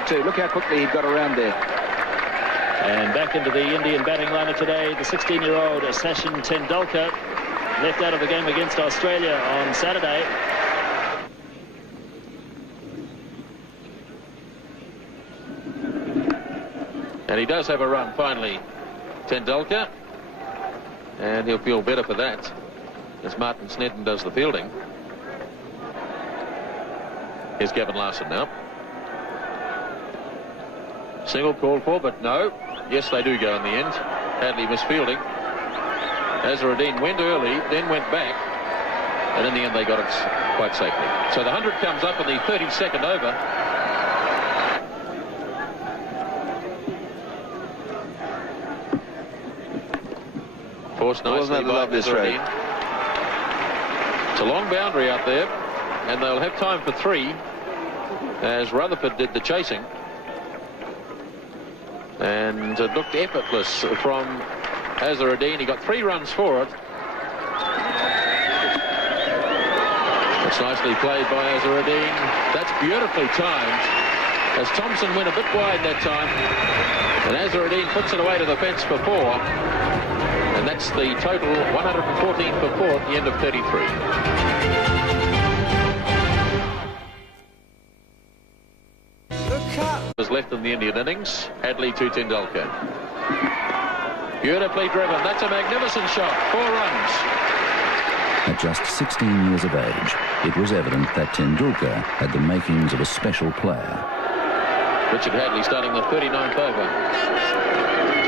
forward too. Look how quickly he got around there. And back into the Indian batting lineup today, the 16-year-old Sachin Tendulkar, left out of the game against Australia on Saturday. And he does have a run finally, Tendulkar, and he'll feel better for that as Martin Snedden does the fielding. Here's Gavin Larson now. Single called for, but no. Yes, they do go in the end. Hadley misfielding. Azharuddin went early, then went back, and in the end they got it quite safely. So the 100 comes up in the 32nd over. Forced nicely by Azharuddin. It's a long boundary out there, and they'll have time for 3, as Rutherford did the chasing. And it looked effortless from Azharuddin. He got 3 runs for it. It's nicely played by Azharuddin. That's beautifully timed, as Thompson went a bit wide that time, and Azharuddin puts it away to the fence for 4. And that's the total, 114 for 4 at the end of 33. Was left in the Indian innings. Hadley to Tendulkar. Beautifully driven. That's a magnificent shot. 4 runs. At just 16 years of age, it was evident that Tendulkar had the makings of a special player. Richard Hadley starting the 39th over.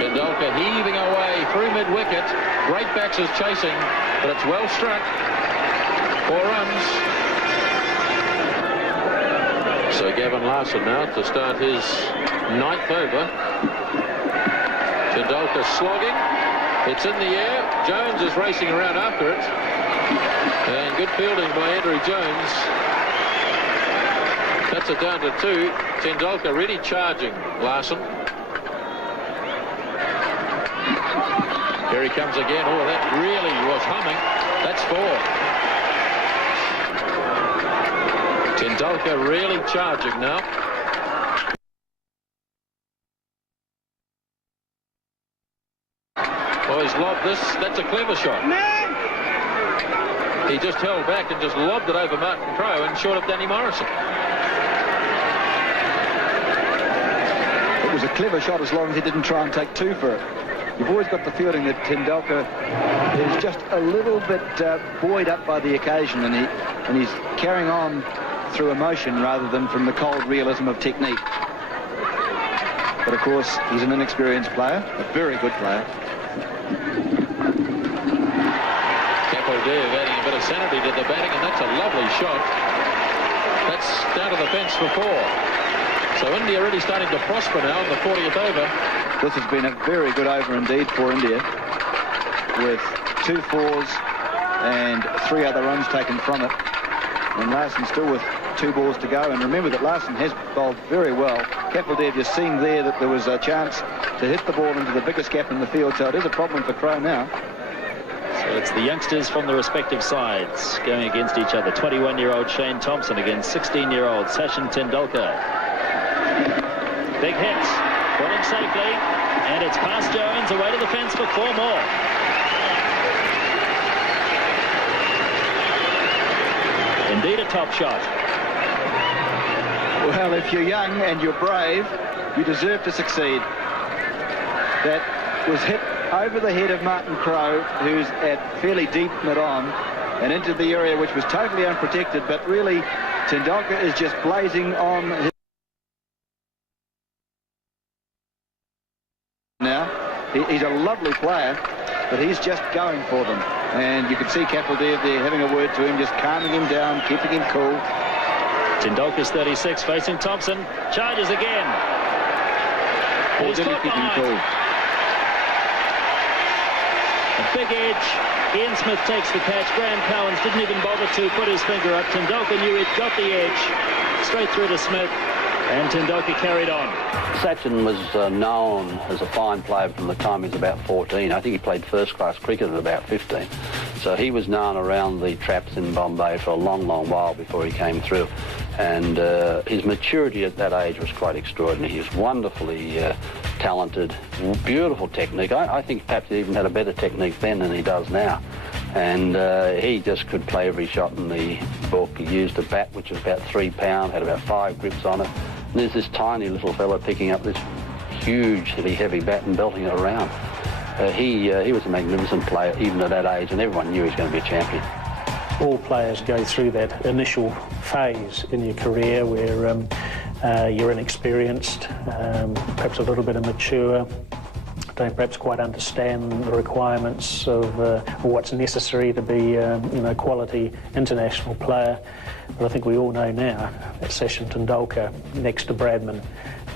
Tendulkar heaving away through mid-wicket. Great backs is chasing, but it's well struck. 4 runs. So Gavin Larson now to start his 9th over. Tendulkar slogging. It's in the air. Jones is racing around after it. And good fielding by Andrew Jones. That's it down to 2. Tendulkar really charging Larson. Here he comes again. Oh, that really was humming. That's 4. Tendulkar really charging now. Oh, he's lobbed this. That's a clever shot. He just held back and just lobbed it over Martin Crowe and short of Danny Morrison. It was a clever shot as long as he didn't try and take 2 for it. You've always got the feeling that Tendulkar is just a little bit buoyed up by the occasion, and he's carrying on through emotion rather than from the cold realism of technique. But of course, he's an inexperienced player, a very good player. Capaldi adding a bit of sanity to the batting, and that's a lovely shot. That's down to the fence for 4. So India really starting to prosper now in the 40th over. This has been a very good over indeed for India, with 2 4s and 3 other runs taken from it. And Larson still with 2 balls to go. And remember that Larson has bowled very well. Capaldi, you've seen there that there was a chance to hit the ball into the biggest gap in the field, so it is a problem for Crowe now. So it's the youngsters from the respective sides going against each other. 21-year-old Shane Thompson against 16-year-old Sachin Tendulkar. Big hits. Brought him safely, and it's past Jones, away to the fence for 4 more. Indeed a top shot. Well, if you're young and you're brave, you deserve to succeed. That was hit over the head of Martin Crowe, who's at fairly deep mid-on, and into the area which was totally unprotected, but really Tendulkar is just blazing on his now. He's a lovely player, but he's just going for them. And you can see Capaldi there having a word to him, just calming him down, keeping him cool. Tendulkar's 36, facing Thompson. Charges again. Or did he keep him cool? A big edge. Ian Smith takes the catch. Graham Cowans didn't even bother to put his finger up. Tendulkar knew he'd got the edge. Straight through to Smith. And Tendulkar carried on. Sachin was known as a fine player from the time he was about 14. I think he played first-class cricket at about 15. So he was known around the traps in Bombay for a long, long while before he came through. And his maturity at that age was quite extraordinary. He was wonderfully talented, beautiful technique. I think perhaps he even had a better technique then than he does now. And he just could play every shot in the book. He used a bat which was about 3 pounds, had about 5 grips on it. And there's this tiny little fella picking up this hugely heavy bat and belting it around. He was a magnificent player even at that age, and everyone knew he was going to be a champion. All players go through that initial phase in your career where you're inexperienced, perhaps a little bit immature, don't perhaps quite understand the requirements of what's necessary to be a quality international player. But I think we all know now that Sachin Tendulkar, next to Bradman,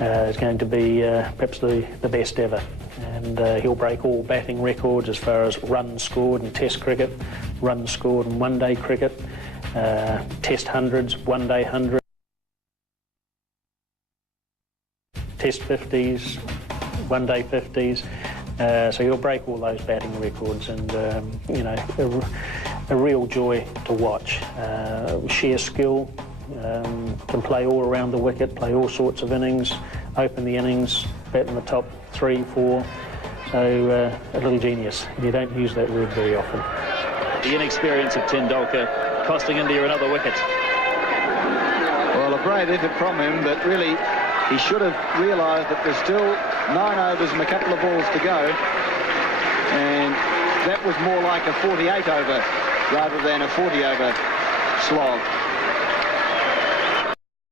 is going to be perhaps the best ever. And he'll break all batting records as far as runs scored in Test cricket, runs scored in one-day cricket, Test hundreds, one-day hundreds, Test 50s, one-day 50s. So he'll break all those batting records, and a real joy to watch. Sheer skill, can play all around the wicket, play all sorts of innings, open the innings, bat in the top 3, 4. So a little genius. You don't use that word very often. The inexperience of Tendulkar costing India another wicket. Well, a brave effort from him, but really he should have realised that there's still 9 overs and a couple of balls to go, and that was more like a 48 over rather than a 40 over slog.